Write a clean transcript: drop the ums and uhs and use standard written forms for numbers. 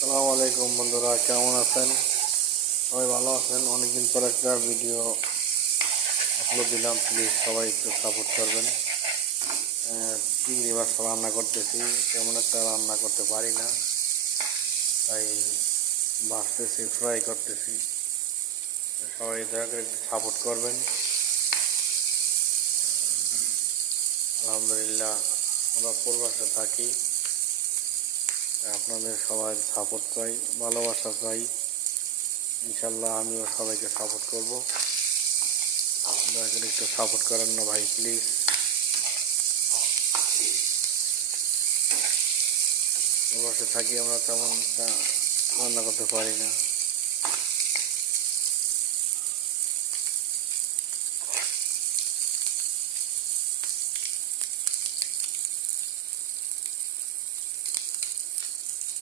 আসসালামু আলাইকুম বন্ধুরা, কেমন আছেন? সবাই ভালো আছেন? অনেকদিন পর একটা ভিডিও আপলোড দিলাম, প্লিজ সবাই একটু সাপোর্ট করবেন। চিংড়ি মাছ রান্না করতেছি, তেমন একটা রান্না করতে পারি না, তাই ভাজতেছি, ফ্রাই করতেছি। সবাই দয়া করে একটু সাপোর্ট করবেন। আলহামদুলিল্লাহ, আমরা প্রবাসে থাকি, আপনাদের সবাই সাপোর্ট চাই, ভালোবাসা চাই। ইনশাল্লাহ আমিও সবাইকে সাপোর্ট করব। দয়া করে একটু সাপোর্ট করেন না ভাই, প্লিজ। প্রবাসে থাকি আমরা, তেমন রান্না করতে পারি না।